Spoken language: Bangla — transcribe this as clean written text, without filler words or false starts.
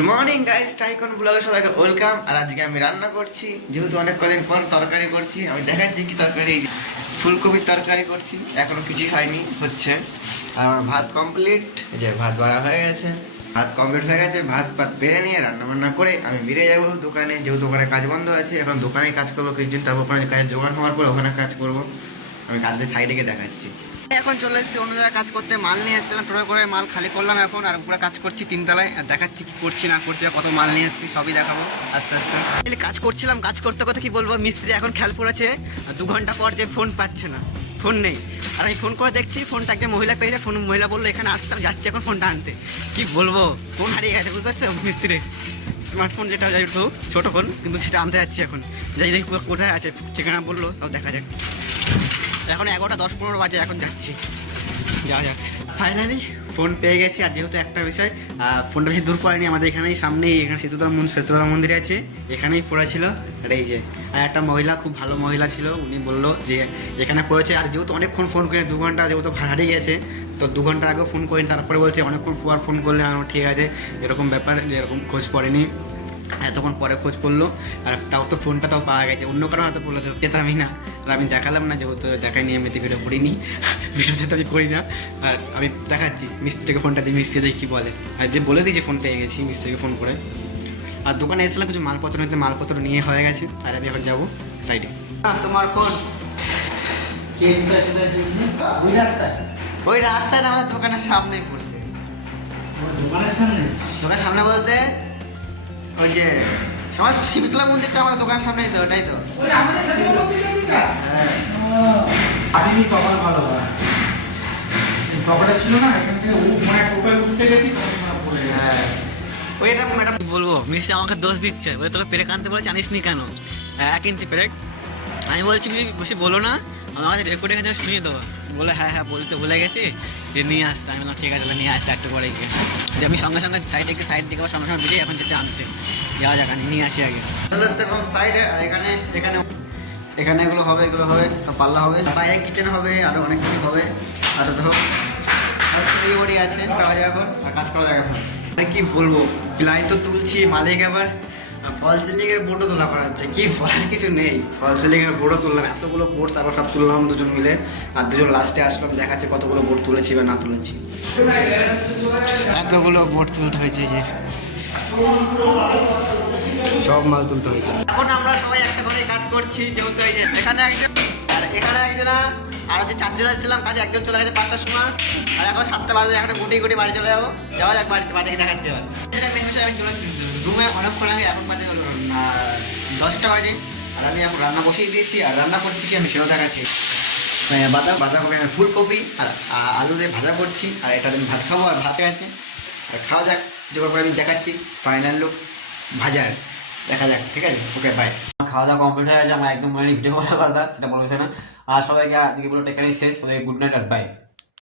গুড মর্নিং গাইস, টাইকন ব্লগে সবাইকে ওয়েলকাম। আর আজকে আমি রান্না করছি, যেহেতু অনেক কদিন পর তরকারি করছি। আমি দেখাচ্ছি কি তরকারি, ফুলকপির তরকারি করছি। এখনো কিছুই খাইনি, হচ্ছে। আর আমার ভাত কমপ্লিট, যে ভাত বাড়া হয়ে গেছে, ভাত কমপ্লিট হয়ে গেছে। ভাত বেড়ে নিয়ে রান্না বান্না করে আমি বেরিয়ে যাবো দোকানে, যেহেতু ওখানে কাজ বন্ধ আছে। এখন দোকানেই কাজ করবো কিছুদিন, তারপর ওখানে কাজের জোগান হওয়ার পর ওখানে কাজ করবো। আমি কাজের সাইডে গিয়ে দেখাচ্ছি। এখন চলে এসেছি অন্য জায়গায় কাজ করতে, মাল নিয়ে এসেছিলাম টোটো করে, মাল খালি করলাম এখন। আর উপরে কাজ করছি তিনতলায়, আর দেখাচ্ছি কি করছি না করছি, কত মাল নিয়ে এসেছি সবই দেখাবো আস্তে আস্তে। কাজ করছিলাম, কাজ করতে করতে কি বলবো, মিস্ত্রি এখন খেয়াল পড়েছে 2 ঘন্টা পর যে ফোন পাচ্ছে না, ফোন নেই। আর আমি ফোন করে দেখছি ফোনটা একটা মহিলা পেয়েছে, ফোন মহিলা বললো এখানে আসতে, যাচ্ছে এখন ফোনটা আনতে। কি বলবো, ফোন হারিয়ে গেছে, বুঝতে পারছো মিস্ত্রি। স্মার্টফোন যেটা যাই তো ছোটো ফোন, কিন্তু সেটা আনতে যাচ্ছি এখন। যাই দেখি কোথায় আছে, ঠিকানা বললো, তাও দেখা যাক। এখন 11টা 10-15 বাজে, এখন যাচ্ছি, যাওয়া যাক। ফাইনালি ফোন পেয়ে গেছি। আর যেহেতু একটা বিষয়, ফোনটা বেশি দূর পড়েনি, আমাদের এখানেই সামনেই, এখানে শীতলা মন্দির আছে, এখানেই পড়েছিল। আর এই যে, আর একটা মহিলা, খুব ভালো মহিলা ছিল, উনি বললো যে এখানে পড়েছে। আর যেহেতু অনেকক্ষণ ফোন করে 2 ঘন্টা, যেহেতু হারিয়ে গেছে, তো 2 ঘন্টা আগেও ফোন করিনি, তারপরে বলছে অনেকক্ষণ পর ফোন করলে আমার ঠিক আছে, এরকম ব্যাপার, যে এরকম খোঁজ পড়েনি, এতক্ষণ পরে খোঁজ পড়লো। আর তাও তো ফোনটা তাও পাওয়া গেছে, অন্য কারো হাতে পড়লো তো পেতামই না। আর আমি দেখালাম না, যেহেতু দেখাইনি, আমি ভিডিও করিনি, ভিডিও যেহেতু আমি করি না। আর আমি দেখাচ্ছি মিস্ত্রিকে ফোনটা দিয়ে, মিস্ত্রি দেখি কী বলে। আর যে বলে দিয়েছি ফোন পেয়ে গেছি মিস্ত্রিকে ফোন করে। আর দোকানে এসেছিলাম কিছু মালপত্র নিতে, মালপত্র নিয়ে হয়ে গেছে। আর আমি এখন যাবো সাইডে। তোমার ফোন ওই রাস্তায় আমাদের দোকানের সামনেই পড়ছে। দোকানের সামনে বলতে ওই যে আমার শীতলা মন্দিরটা আমার দোকানের সামনেই তো, ওটাই তো। ম্যাডাম বলবো, মিস্ত্রি আমাকে দোষ দিচ্ছে, বলে তোকে পেরেক আনতে বলে, জানিস নি কেন 1 ইঞ্চি পেরেক। আমি বলছি বেশি বলো না, আমার কাছে রেকর্ডিং আছে, শুনিয়ে দেবো। বলে হ্যাঁ হ্যাঁ বলতে ভুলে গেছি, যে নিয়ে আসতে। আমি বললাম ঠিক আছে, নিয়ে আসতে একটু পরে গিয়ে। যে আমি সঙ্গে সঙ্গে সাইড থেকে সঙ্গে সঙ্গে বেরিয়ে এখন যেতে আনতে যাওয়া যাক, নিয়ে আসি আগে। এখন সাইডে, আর এখানে এখানে এখানে এগুলো হবে, এগুলো হবে, পাল্লা হবে, বাইরে কিচেন হবে, আরও অনেক কিছু হবে। আচ্ছা তো আর বিয়ে বাড়ি আছে, কাজ এখন আর কাজ করা যাক এখন। কি বলবো, প্লাই তো তুলছি, মালিক আবার ফল সিলিংয়ের বোর্ডও তোলা করা হচ্ছে। কি বলার কিছু নেই, ফল সিলিংয়ের বোর্ডও তুললাম, এতগুলো বোর্ড, তারপর সব তুললাম 2জন মিলে। আর 2জন লাস্টে আসলাম, দেখাচ্ছে কতগুলো বোর্ড তুলেছি বা না তুলেছি। এতগুলো বোর্ড তুলতে হয়েছে, যে সব মাল তুলতে হয়েছে। এখন আমরা সবাই একটা করে কাজ করছি, যেহেতু এই যে এখানে একজন, আর এখানে একজনা, আর যে 4 জন আসছিলাম কাজে, একজন চলে গেছে 5টার সময়। আর এখন 7টা বাজে, এখন গুটি বাড়ি চলে যাবো। যাওয়া যাক বাড়িকে দেখাচ্ছি। এবার আমি চলে এসেছি রুমে অনেকক্ষণ আগে, এখন বাজে 10টা বাজে। আর আমি এখন রান্না বসিয়ে দিয়েছি, আর রান্না করছি কি আমি সেটাও দেখাচ্ছি। বাঁধাকপি, আমি ফুলকপি আর আলু দিয়ে ভাজা করছি। আর এটা আমি ভাত খাবো, আর ভাতে আছে, আর খাওয়া যাক। যেভাবে আমি দেখাচ্ছি ফাইনাল লুক ভাজার, দেখা যাক। ঠিক আছে, ওকে বাই। খাওয়া দাওয়া কমপ্লিট হয়ে গেছে, আমার একদম ভিডিও করার কথা, সেটা বলছে না। আর সবাইকে আজকে বলে এখানেই শেষ, গুড নাইট আর বাই।